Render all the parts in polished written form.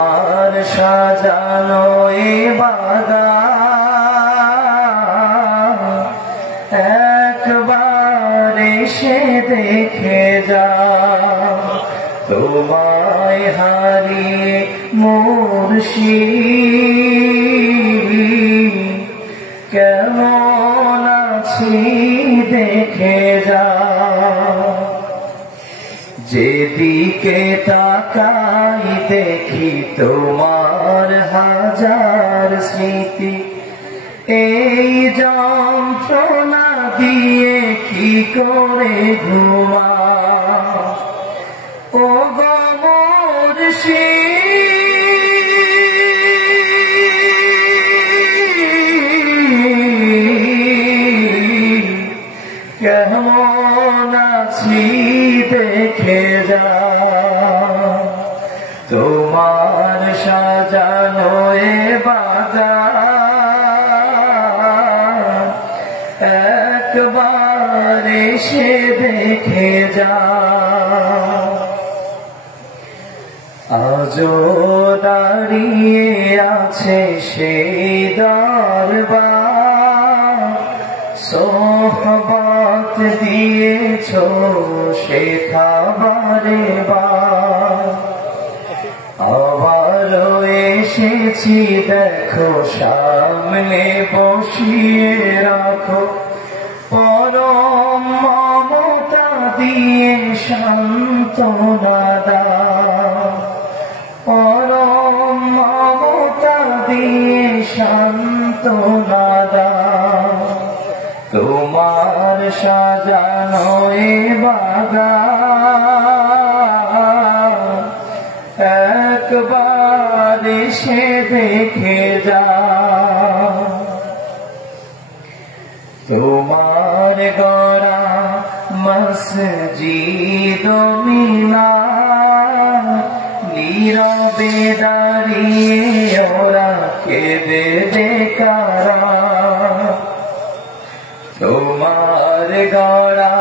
আর সাজানো এ বাগান একবার এসে দেখে যা, তোমায় হারিয়ে মুর্শিদ কেমন আছি দেখে যা। যেদিকে তাকাই দেখি তোমার হাজার স্মৃতি, এই যন্ত্রণা দিয়ে কি করে ঘুমা ও গো মুর্শিদ কেমন আছি দেখে যা। তোমার সাজানো এ বাগান একবার এসে দেখে যা। আজও দাঁড়িয়ে আছে সেই দরবার, সোহবত দিয়েছ শেখা বারে বার। আবারও এসেছি দেখো সামনে বসিয়ে রাখো, পরম মমতা দিয়ে সান্ত্বনা দাও, পরম মমতা দিয়ে সান্ত্বনা দাও। তোমার সাজানো এ বাগান একবার এসে দেখে যা। তোমার গড়া মসজিদ মিনার, নীরবে দাঁড়িয়ে ওরা কেঁদে বেকারা। তোমার গড়া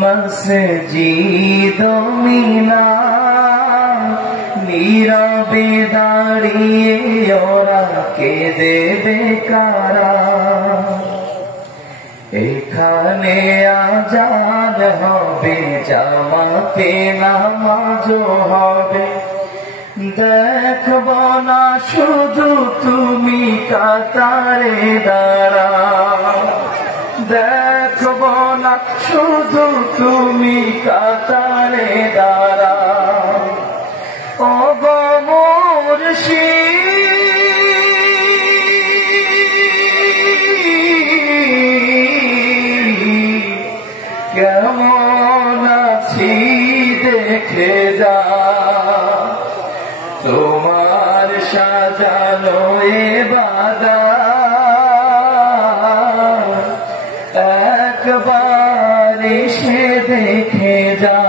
মসজিদ মিনার, নীরবে দাঁড়িয়ে ওরা কেঁদে বেকারা। এখানে আজান হবে, জামাতে নামাজও হবে, দেখব না শুধু তুমি কাতারে দাঁড়াও, দেখব না শুধু তুমি কাতারে দাঁড়াও ও গো মুর্শিদ কেমন আছি দেখে যা। তোমার সাজানো এ বাগান একবার এসে দেখে যা।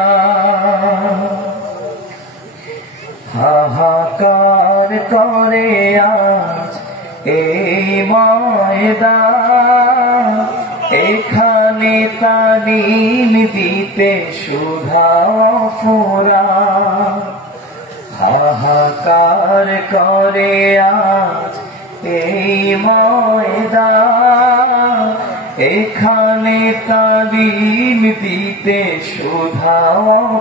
হাহাকার করে আজ এই ময়দান, এখানে তালিম দিতে সুধা ফোরা। হাহাকার করে আজ এই ময়দান, এখানে তালিম দিতে সুধা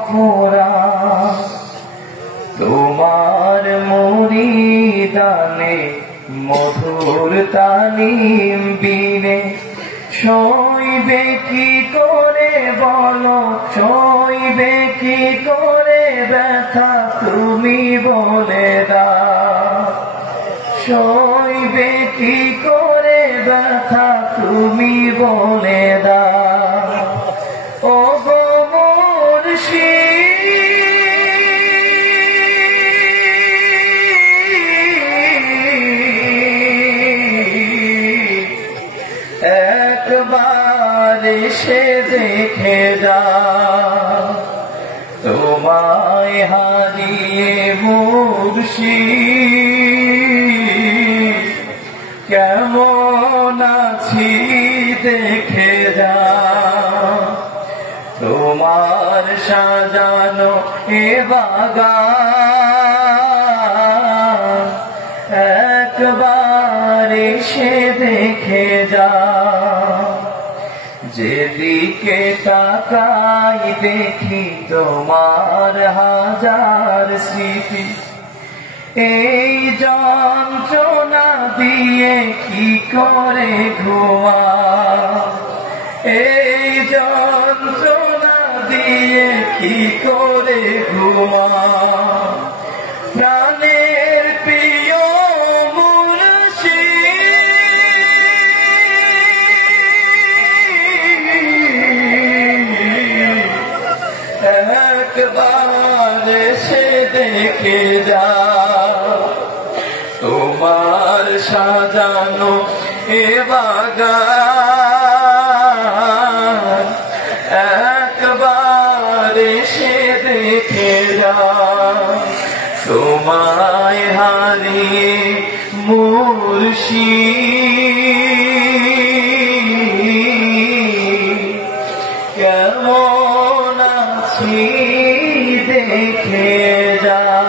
ফোরা। তোমার মুরিদানে মধুর তালিম বিনে সইবে কি করে বলো, সইবে কি করে ব্যথা তুমি বলে দাও, সইবে কি করে ব্যথা তুমি বলে দাও ও গো মুর্শিদ একবার এসে দেখে যা। তোমায় হারিয়ে মুর্শিদ কেমন আছি দেখে যা। তোমার সাজানো এ বাগান সে দেখে যা যেদিকে তাকাই দেখি তোমার হাজার স্মৃতি এই যন্ত্রণা দিয়ে কি করে ঘুমা এই যন্ত্রণা দিয়ে কি করে ঘুমা প্রাণের প্রিয় মুর্শিদ একবার সে দেখে যা তোমার সাজানো এ বাগান একবার সে দেখে যা তোমায় হারিয়ে মুর্শিদ কেমন আছি দেখে যা।